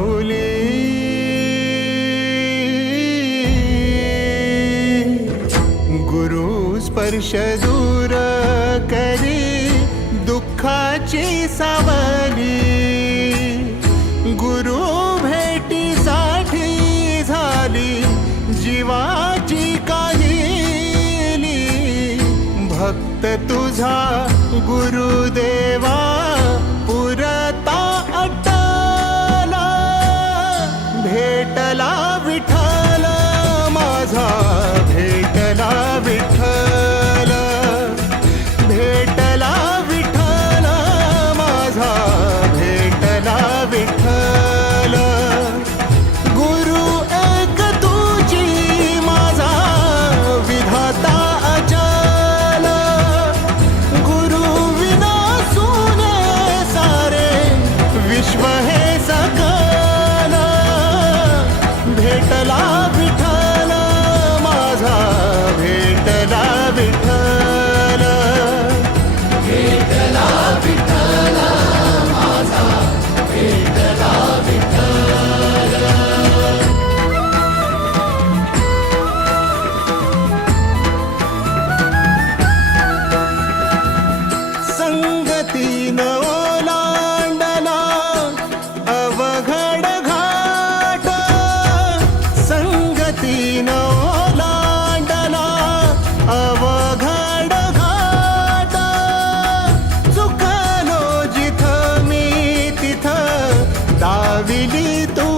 माऊली गुरु स्पर्श दूर करी दुःखाची सावली गुरु भेटीसाठी झाली जीवाची काहिली भक्त तुझा गुरुदेवा पुरता अट्टला भेटला विठ्ठल माझा भेटला विठ्ठल भेटला विठ्ठल माझा भेटला विठ्ठल गुरु एक तुझी माझा विधाता अचल गुरु विना सुने सारे विश्व हे सकल भेटला विठ्ठल माझा भेटला विठ्ठल भेटला विठ्ठल माझा भेटला विठ्ठल संगतीन ओलांडला अवघड घाट संगतीन ओलांडला अवघड घाट चुकलो जिथं मी तिथं दाविली तू